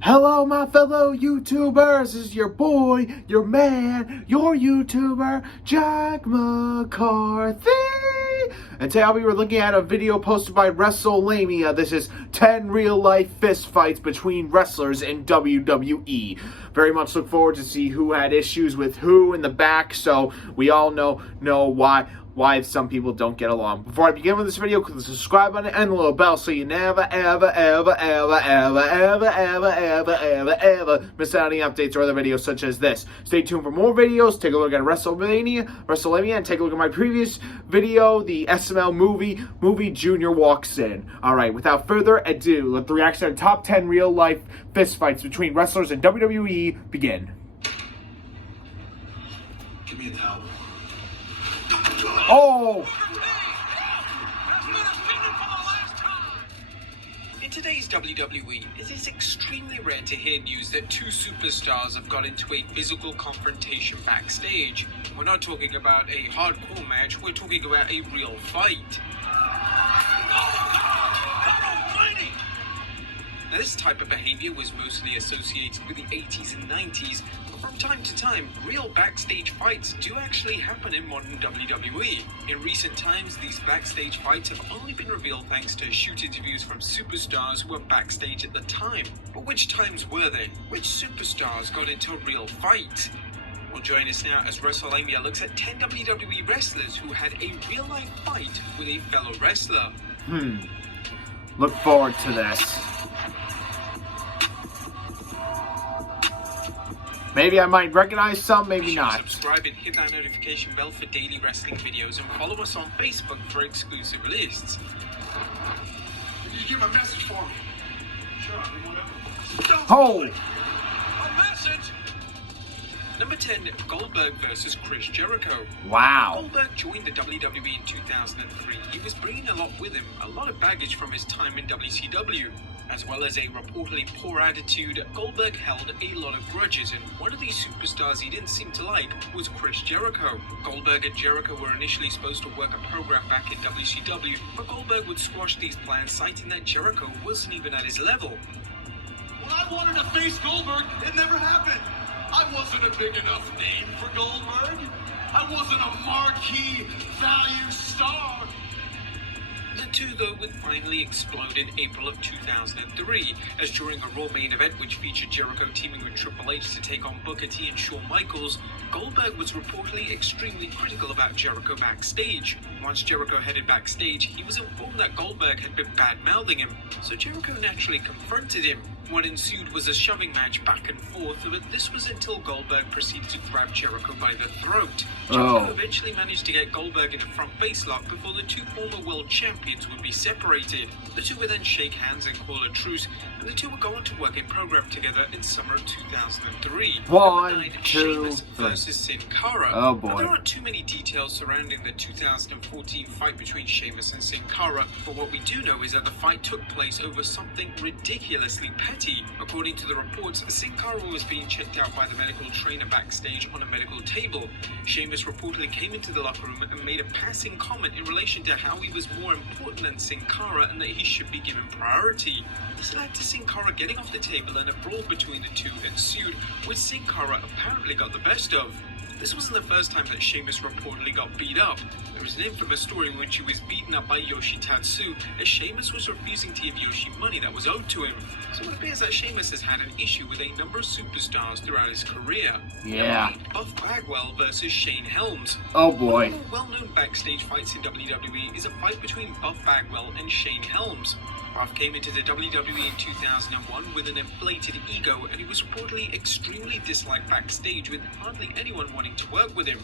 Hello, my fellow YouTubers. This is your boy, your man, your YouTuber, Jack McCarthy. And today I'll be looking at a video posted by WrestleLamia. This is 10 real-life fist fights between wrestlers in WWE. Very much look forward to see who had issues with who in the back, so we all know why some people don't get along. Before I begin with this video, click the subscribe button and the little bell so you never, ever miss out on any updates or other videos such as this. Stay tuned for more videos. Take a look at WrestleLamia, and take a look at my previous video, the SML movie Junior Walks In. Alright, without further ado, let the reaction to top 10 real-life fistfights between wrestlers in WWE begin. Give me a towel. Oh! In today's WWE, it is extremely rare to hear news that two superstars have got into a physical confrontation backstage. We're not talking about a hardcore match, we're talking about a real fight. Now, this type of behavior was mostly associated with the 80s and 90s, but from time to time, real backstage fights do actually happen in modern WWE. In recent times, these backstage fights have only been revealed thanks to shoot interviews from superstars who were backstage at the time. But which times were they? Which superstars got into a real fight? Well, join us now as WrestleLamia looks at 10 WWE wrestlers who had a real-life fight with a fellow wrestler. Look forward to this. Maybe I might recognize some, maybe not. Subscribe and hit that notification bell for daily wrestling videos, and follow us on Facebook for exclusive lists. Did you get my message for me? Sure. Oh! A message? Number 10, Goldberg versus Chris Jericho. Wow. Goldberg joined the WWE in 2003. He was bringing a lot with him, a lot of baggage from his time in WCW. As well as a reportedly poor attitude, Goldberg held a lot of grudges, and one of these superstars he didn't seem to like was Chris Jericho. Goldberg and Jericho were initially supposed to work a program back in WCW, but Goldberg would squash these plans, citing that Jericho wasn't even at his level. When I wanted to face Goldberg, it never happened. I wasn't a big enough name for Goldberg. I wasn't a marquee value star. The two, though, would finally explode in April of 2003, as during a Raw main event which featured Jericho teaming with Triple H to take on Booker T and Shawn Michaels, Goldberg was reportedly extremely critical about Jericho backstage. Once Jericho headed backstage, he was informed that Goldberg had been bad-mouthing him, so Jericho naturally confronted him. What ensued was a shoving match back and forth, but this was until Goldberg proceeded to grab Jericho by the throat. Jericho eventually managed to get Goldberg in a front face lock before the two former world champions would be separated. The two would then shake hands and call a truce, and the two would go on to work a program together in summer of 2003. Sheamus versus Sin Cara. Oh boy. Now, there aren't too many details surrounding the 2014 fight between Sheamus and Sin Cara, but what we do know is that the fight took place over something ridiculously petty. According to the reports, Sin Cara was being checked out by the medical trainer backstage on a medical table. Sheamus reportedly came into the locker room and made a passing comment in relation to how he was more important than Sin Cara and that he should be given priority. This led to Sin Cara getting off the table, and a brawl between the two ensued, which Sin Cara apparently got the best of. This wasn't the first time that Sheamus reportedly got beat up. There was an infamous story in which he was beaten up by Yoshitatsu, as Sheamus was refusing to give Yoshi money that was owed to him. So it appears that Sheamus has had an issue with a number of superstars throughout his career. Yeah. Buff Bagwell versus Shane Helms. Oh boy. One of the more well-known backstage fights in WWE is a fight between Buff Bagwell and Shane Helms. Buff came into the WWE in 2001 with an inflated ego, and he was reportedly extremely disliked backstage, with hardly anyone wanting to work with him.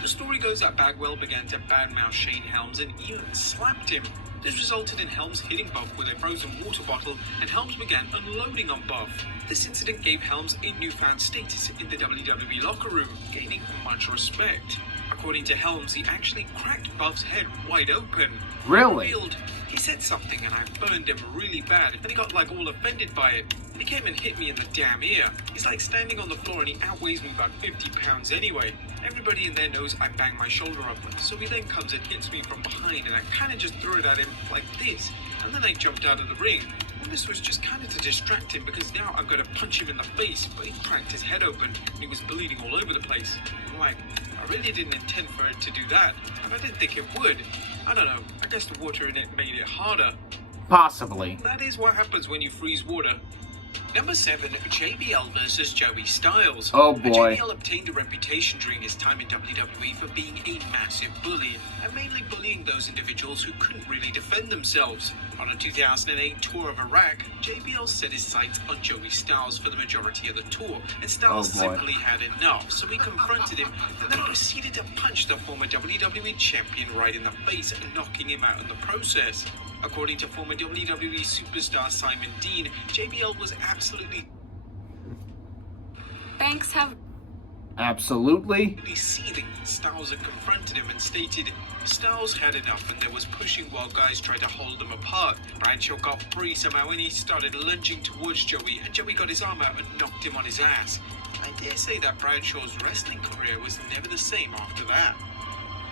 The story goes that Bagwell began to badmouth Shane Helms and even slapped him. This resulted in Helms hitting Buff with a frozen water bottle, and Helms began unloading on Buff. This incident gave Helms a newfound status in the WWE locker room, gaining much respect. According to Helms, he actually cracked Buff's head wide open. Really? He said something and I burned him really bad, and he got like all offended by it. And he came and hit me in the damn ear. He's like standing on the floor and he outweighs me about 50 pounds anyway. Everybody in there knows I bang my shoulder up, so he then comes and hits me from behind, and I kinda just threw it at him like this, and then I jumped out of the ring. And this was just kind of to distract him because now I've got to punch him in the face, but he cracked his head open and he was bleeding all over the place. I'm like, I really didn't intend for it to do that, and I didn't think it would. I don't know, I guess the water in it made it harder. Possibly. That is what happens when you freeze water. Number 7, JBL versus Joey Styles. Oh boy. JBL obtained a reputation during his time in WWE for being a massive bully, and mainly bullying those individuals who couldn't really defend themselves. On a 2008 tour of Iraq, JBL set his sights on Joey Styles for the majority of the tour, and Styles simply had enough, so he confronted him and then proceeded to punch the former WWE champion right in the face, knocking him out in the process. According to former WWE superstar Simon Dean, JBL was absolutely seething. Styles had confronted him and stated Styles had enough and there was pushing while guys tried to hold them apart. Bradshaw got free somehow and he started lunging towards Joey, and Joey got his arm out and knocked him on his ass. I dare say that Bradshaw's wrestling career was never the same after that.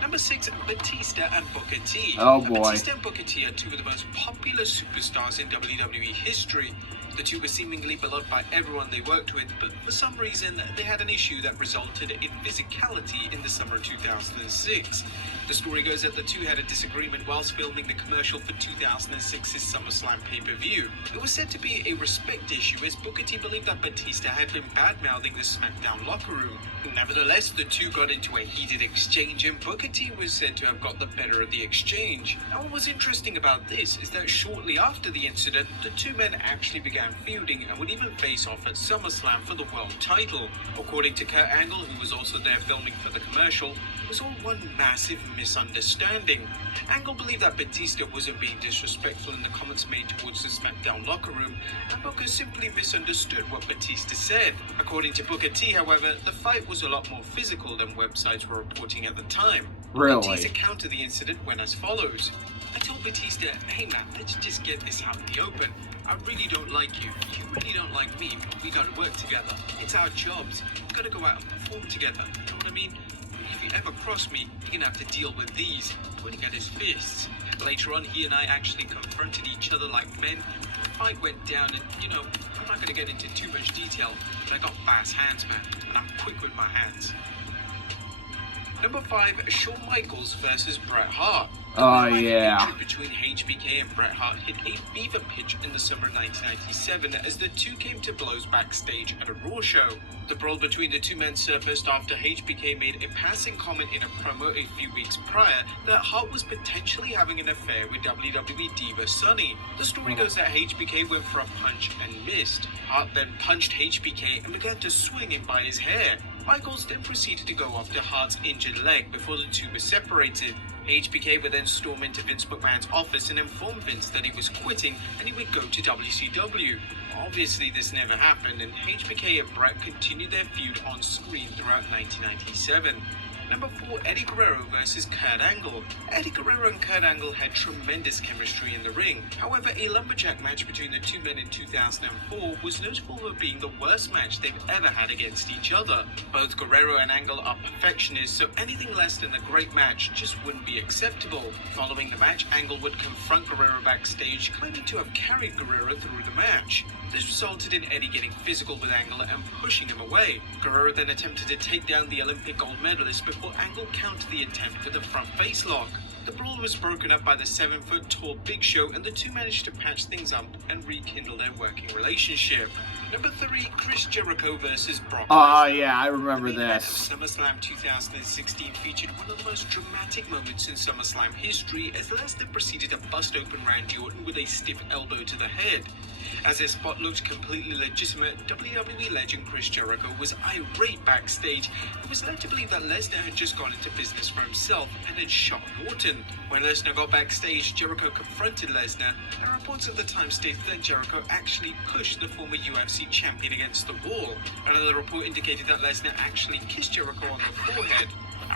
Number 6, Batista and Booker T. Oh boy. Batista and Booker T are two of the most popular superstars in WWE history. The two were seemingly beloved by everyone they worked with, but for some reason they had an issue that resulted in physicality in the summer of 2006. The story goes that the two had a disagreement whilst filming the commercial for 2006's SummerSlam pay-per-view. It was said to be a respect issue as Booker T believed that Batista had been bad-mouthing the SmackDown locker room. Nevertheless, the two got into a heated exchange and Booker T was said to have got the better of the exchange. Now what was interesting about this is that shortly after the incident, the two men actually began feuding and would even face off at SummerSlam for the world title. According to Kurt Angle, who was also there filming for the commercial, it was all one massive misunderstanding. Angle believed that Batista wasn't being disrespectful in the comments made towards the SmackDown locker room, and Booker simply misunderstood what Batista said. According to Booker T, however, the fight was a lot more physical than websites were reporting at the time. Really? Batista countered the incident went as follows. I told Batista, hey man, let's just get this out in the open. I really don't like you. You really don't like me. We gotta work together. It's our jobs. We gotta go out and perform together. You know what I mean? If you ever cross me, you're gonna have to deal with these. Pointing at his fists. Later on, he and I actually confronted each other like men. The fight went down and, you know, I'm not gonna get into too much detail, but I got fast hands, man, and I'm quick with my hands. Number 5, Shawn Michaels versus Bret Hart. Oh, yeah. The between HBK and Bret Hart hit a fever pitch in the summer of 1997 as the two came to blows backstage at a Raw show. The brawl between the two men surfaced after HBK made a passing comment in a promo a few weeks prior that Hart was potentially having an affair with WWE diva Sunny. The story goes that HBK went for a punch and missed. Hart then punched HBK and began to swing him by his hair. Michaels then proceeded to go after Hart's injured leg before the two were separated. HBK would then storm into Vince McMahon's office and inform Vince that he was quitting and he would go to WCW. Obviously this never happened and HBK and Bret continued their feud on screen throughout 1997. Number 4, Eddie Guerrero versus Kurt Angle. Eddie Guerrero and Kurt Angle had tremendous chemistry in the ring. However, a lumberjack match between the two men in 2004 was notable for being the worst match they've ever had against each other. Both Guerrero and Angle are perfectionists, so anything less than a great match just wouldn't be acceptable. Following the match, Angle would confront Guerrero backstage, claiming to have carried Guerrero through the match. This resulted in Eddie getting physical with Angle and pushing him away. Guerrero then attempted to take down the Olympic gold medalist before Angle countered the attempt with a front face lock. The brawl was broken up by the 7-foot-tall Big Show and the two managed to patch things up and rekindle their working relationship. Number 3, Chris Jericho versus Brock Lesnar. Oh yeah, I remember this. SummerSlam 2016 featured one of the most dramatic moments in SummerSlam history as Lesnar proceeded to bust open Randy Orton with a stiff elbow to the head. As their spot looked completely legitimate, WWE legend Chris Jericho was irate backstage and was led to believe that Lesnar had just gone into business for himself and had shot Orton. When Lesnar got backstage, Jericho confronted Lesnar, and reports at the time stated that Jericho actually pushed the former UFC champion against the wall. Another report indicated that Lesnar actually kissed Jericho on the forehead.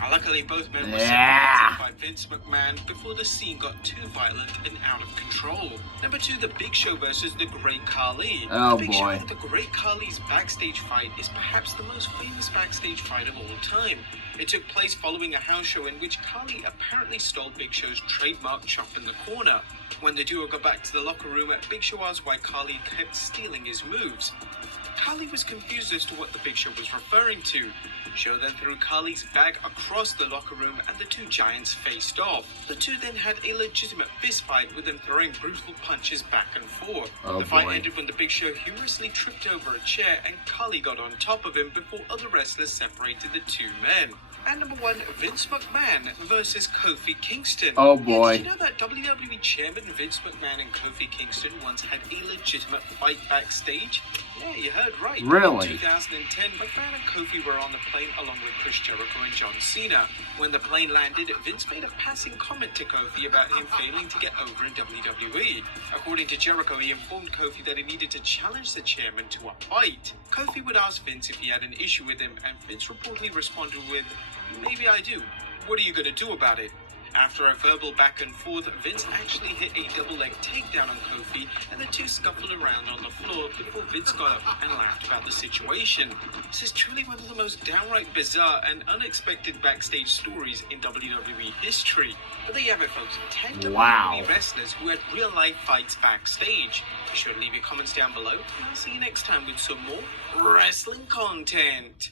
Luckily, both men were separated by Vince McMahon before the scene got too violent and out of control. Number 2, The Big Show versus The Great Khali. Oh the Big boy. Show and The Great Khali's backstage fight is perhaps the most famous backstage fight of all time. It took place following a house show in which Khali apparently stole Big Show's trademark chop in the corner. When the duo got back to the locker room, Big Show asked why Khali kept stealing his moves. Khali was confused as to what the Big Show was referring to. Show then threw Khali's bag across the locker room and the two giants faced off. The two then had a legitimate fist fight with them throwing brutal punches back and forth. The fight ended when the Big Show humorously tripped over a chair and Khali got on top of him before other wrestlers separated the two men. And number 1, Vince McMahon versus Kofi Kingston. Oh boy. Yeah, did you know that WWE Chairman Vince McMahon and Kofi Kingston once had a legitimate fight backstage? Yeah, you heard right. Really? In 2010, McMahon and Kofi were on the plane along with Chris Jericho and John Cena. When the plane landed, Vince made a passing comment to Kofi about him failing to get over in WWE. According to Jericho, he informed Kofi that he needed to challenge the chairman to a fight. Kofi would ask Vince if he had an issue with him, and Vince reportedly responded with, "Maybe I do. What are you going to do about it?" After a verbal back and forth, Vince actually hit a double-leg takedown on Kofi, and the two scuffled around on the floor before Vince got up and laughed about the situation. This is truly one of the most downright bizarre and unexpected backstage stories in WWE history. But there you have it, folks. 10 WWE wrestlers who had real-life fights backstage. Be sure to leave your comments down below, and I'll see you next time with some more wrestling content.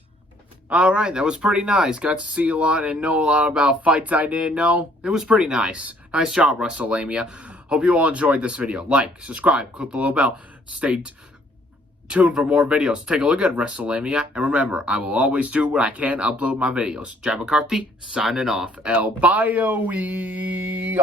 Alright, that was pretty nice. Got to see a lot and know a lot about fights I didn't know. It was pretty nice. Nice job, WrestleMania. Hope you all enjoyed this video. Like, subscribe, click the little bell. Stay tuned for more videos. Take a look at WrestleMania. And remember, I will always do what I can to upload my videos. Jack McCarthy, signing off. El Bye-o-wee.